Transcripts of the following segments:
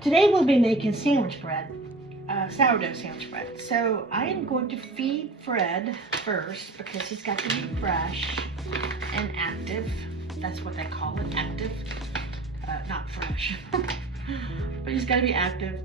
Today we'll be making sandwich bread, sourdough sandwich bread. So I am going to feed Fred first because he's got to be fresh and active. That's what they call it, active, not fresh. But he's got to be active.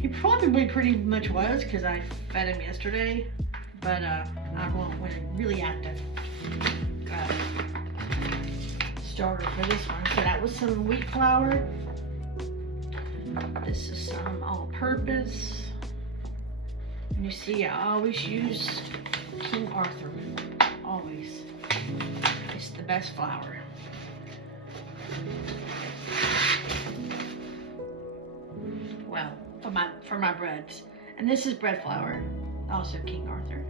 He probably pretty much was because I fed him yesterday, but I want really active. Starter for this one. So that was some wheat flour. This is some all-purpose. And you see, I always use King Arthur. Always. It's the best flour. Well, for my breads. And this is bread flour. Also King Arthur.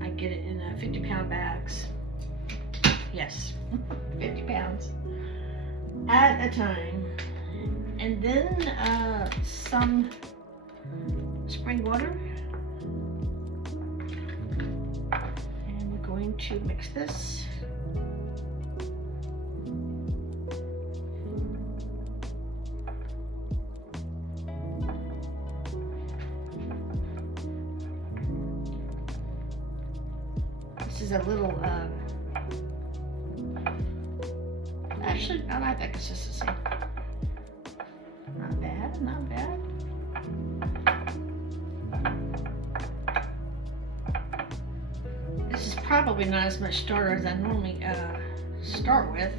I get it in 50-pound bags. Yes, 50 pounds at a time. And then some spring water. And we're going to mix this. This is a little, actually, I like that consistency. Not bad, not bad. This is probably not as much starter as I normally start with,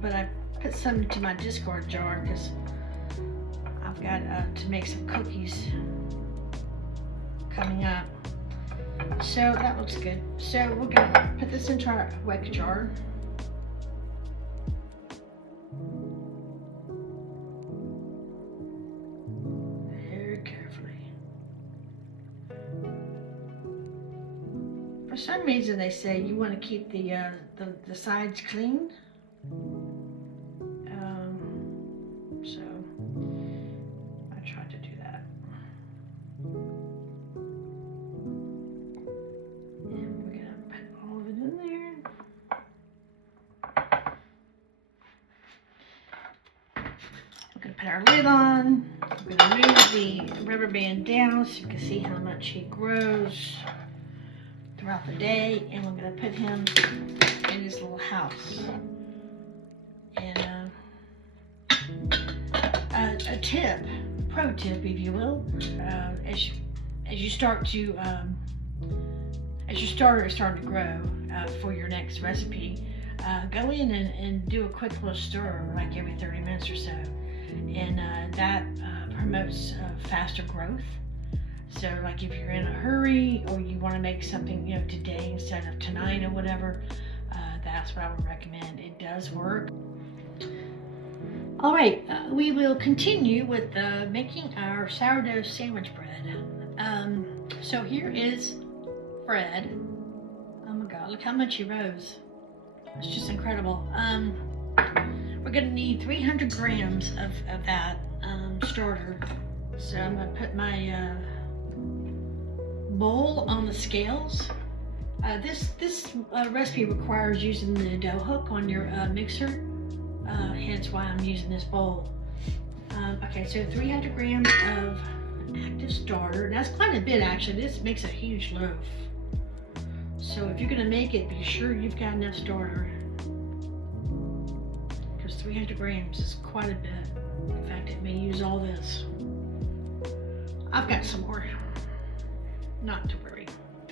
but I put some into my discard jar because I've got to make some cookies coming up. So that looks good. So we're gonna put this into our wick jar. For some reason they say you want to keep the sides clean. So I tried to do that. And we're gonna put all of it in there. We're gonna put our lid on. We're gonna move the rubber band down so you can see how much he grows throughout the day, and we're going to put him in his little house. And a tip, pro tip if you will, as you start to as your starter is starting to grow for your next recipe, go in and do a quick little stir like every 30 minutes or so, and that promotes faster growth. So like if you're in a hurry or you want to make something, today instead of tonight or whatever, that's what I would recommend. It does work. All right, we will continue with making our sourdough sandwich bread. So here is Fred. Oh my God, look how much he rose. It's just incredible. We're gonna need 300 grams of that starter. So I'm gonna put my bowl on the scales. This recipe requires using the dough hook on your mixer, hence why I'm using this bowl. Okay, so 300 grams of active starter. That's quite a bit actually. This makes a huge loaf. So if you're gonna make it, be sure you've got enough starter, because 300 grams is quite a bit. In fact, it may use all this. I've got some more. Not to worry.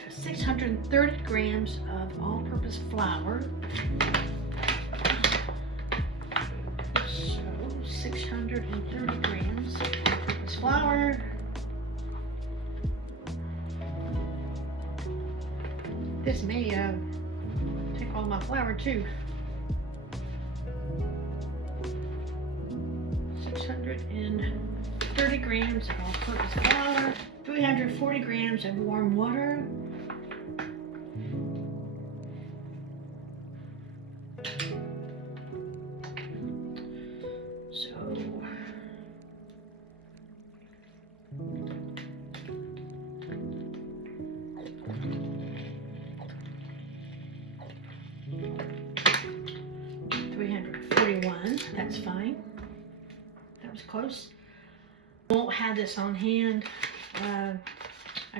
630 grams of all-purpose flour. So 630 grams of all-purpose flour. This may take all my flour too. 630 grams of all-purpose flour. 340 grams of warm water. So 341, that's fine. That was close. Won't have this on hand. I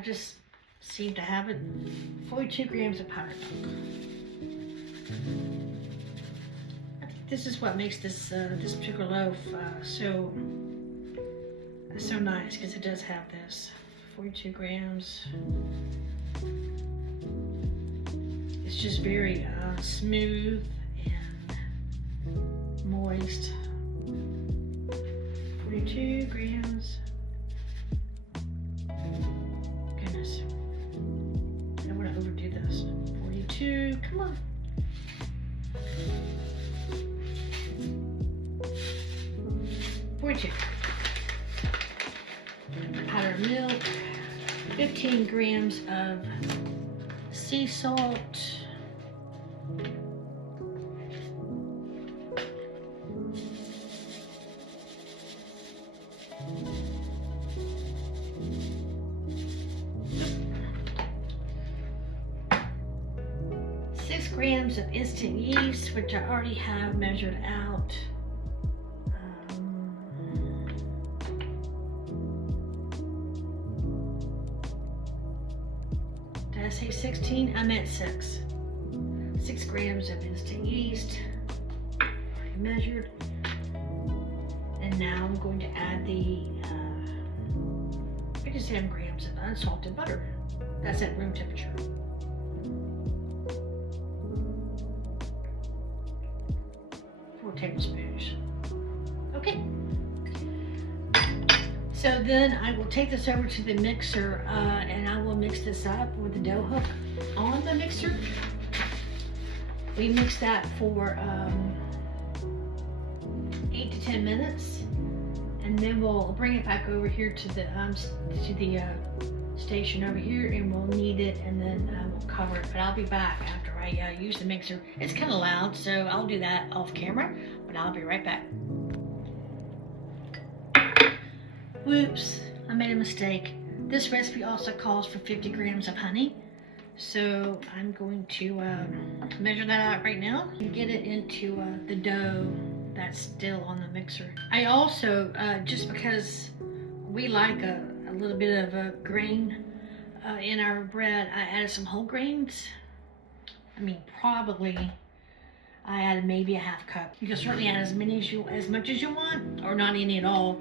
just seem to have it. 42 grams of powdered milk. I think this is what makes this this particular loaf so nice, because it does have this 42 grams. It's just very smooth and moist. 42 grams. Goodness. I don't want to overdo this. 42, come on. Powdered milk, 15 grams of sea salt, 6 grams of instant yeast, which I already have measured out. Did I say 16? I meant 6. 6 grams of instant yeast, already measured. And now I'm going to add the 57 grams of unsalted butter. That's at room temperature. Tablespoons. Okay. So then I will take this over to the mixer and I will mix this up with the dough hook on the mixer. We mix that for 8 to 10 minutes, and then we'll bring it back over here to the station over here, and we'll knead it, and then we'll cover it. But I'll be back after I use the mixer. It's kind of loud, so I'll do that off camera, but I'll be right back. Whoops, I made a mistake. This recipe also calls for 50 grams of honey, so I'm going to measure that out right now and get it into the dough that's still on the mixer. I also, just because we like a little bit of a grain in our bread, I added some whole grains. I mean, probably I added maybe a half cup. You can certainly add as much as you want, or not any at all.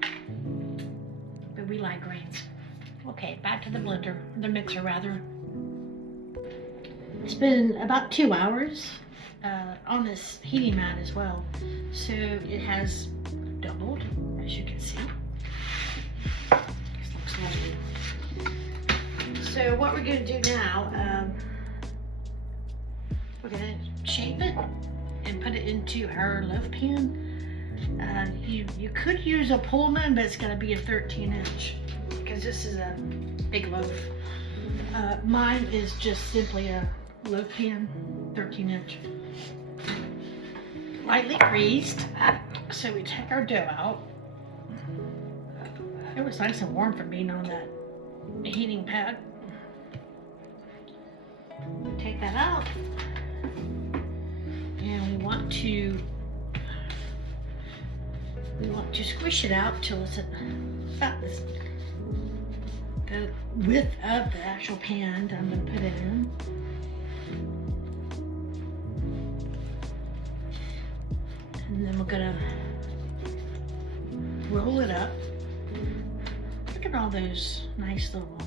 But we like grains. Okay, back to the blender, the mixer rather. It's been about 2 hours on this heating mat as well, so it has doubled, as you can see. This looks lovely. So what we're going to do now, we're going to shape it and put it into our loaf pan. You could use a Pullman, but it's going to be a 13-inch because this is a big loaf. Mine is just simply a loaf pan, 13-inch. Lightly greased. So we take our dough out. It was nice and warm from being on that heating pad. Take that out, and we want to squish it out till it's about this, the width of the actual pan that I'm going to put it in. And then we're going to roll it up. Look at all those nice little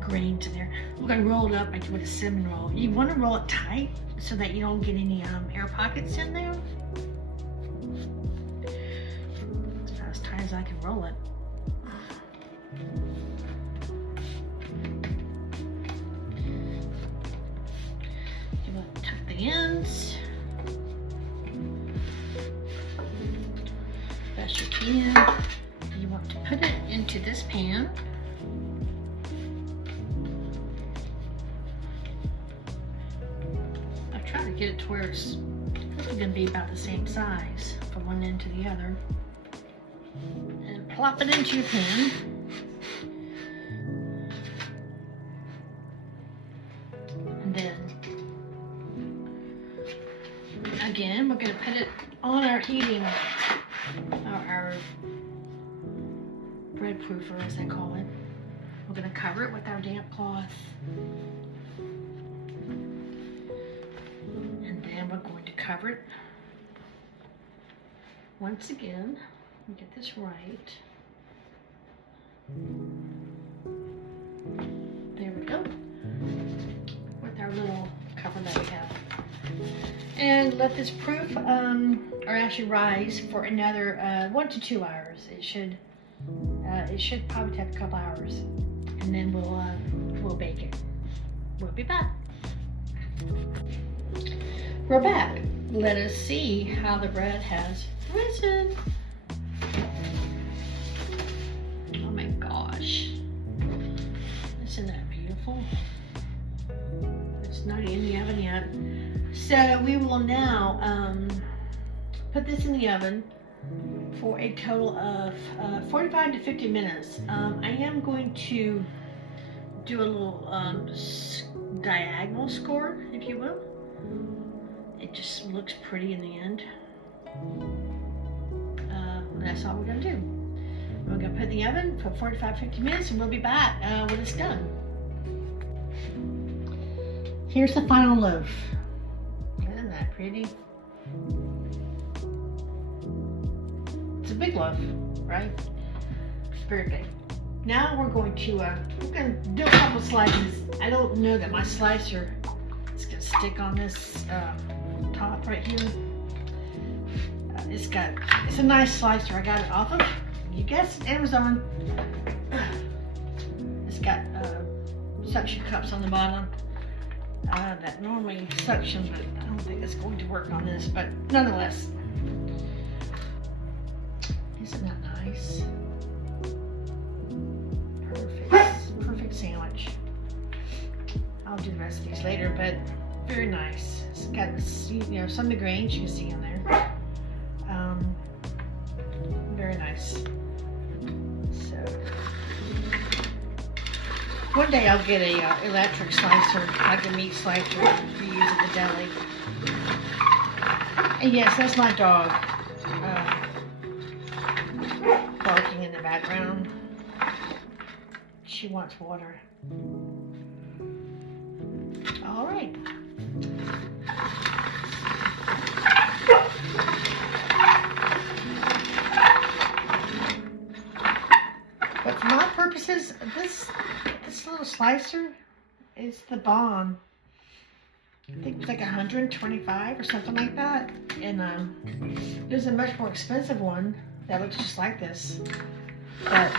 grains in there. We're going to roll it up like with a cinnamon roll. You want to roll it tight so that you don't get any air pockets in there. About as tight as I can roll it. You want to tuck the ends. Best you can. You want to put it into this pan. I'll try to get it to where it's going to be about the same size from one end to the other. And plop it into your pan. And then, again, we're going to put it on our heating, our proofer, as they call it. We're going to cover it with our damp cloth. And then we're going to cover it once again. Let me get this right. There we go. With our little cover that we have. And let this proof, or actually rise for another 1 to 2 hours. It should probably take a couple hours, and then we'll bake it. We'll be back. We're back. Let us see how the bread has risen. Oh my gosh! Isn't that beautiful? It's not in the oven yet. So we will now put this in the oven for a total of 45 to 50 minutes. I am going to do a little diagonal score, if you will. It just looks pretty in the end. That's all we're going to do. We're going to put it in the oven for 45-50 minutes, and we'll be back when it's done. Here's the final loaf. Isn't that pretty? It's a big loaf, right? Very big. Now we're going to do a couple slices. I don't know that my slicer is going to stick on this top right here. It's a nice slicer. I got it off of, you guessed, Amazon. It's got suction cups on the bottom. That normally suction, but I don't think it's going to work on this, but nonetheless. Isn't that nice? Perfect sandwich. I'll do the rest of these later, but very nice. It's got, some of the grains you can see in there. Very nice. So one day I'll get a electric slicer, like a meat slicer to use at the deli. And yes, that's my dog barking in the background. She wants water. All right. But for my purposes, this little slicer is the bomb. I think it's like 125 or something like that. And there's a much more expensive one that looks just like this. But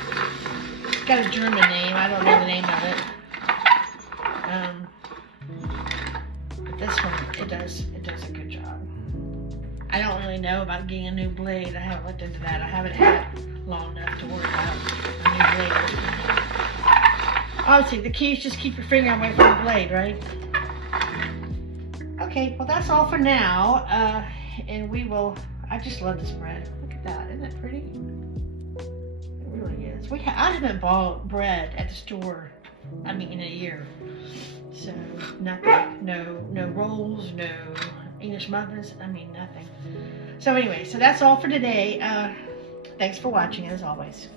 it's got a German name. I don't know the name of it. But this one, it does a good job. I don't really know about getting a new blade. I haven't looked into that. I haven't had long enough to worry about a new blade. Obviously, the key is just keep your finger away from the blade, right? Okay, well that's all for now. And I just love this bread. Look at that, isn't that pretty? It really is. I haven't bought bread at the store, in a year. So nothing, no rolls, no English muffins, nothing. So anyway, so that's all for today. Thanks for watching as always.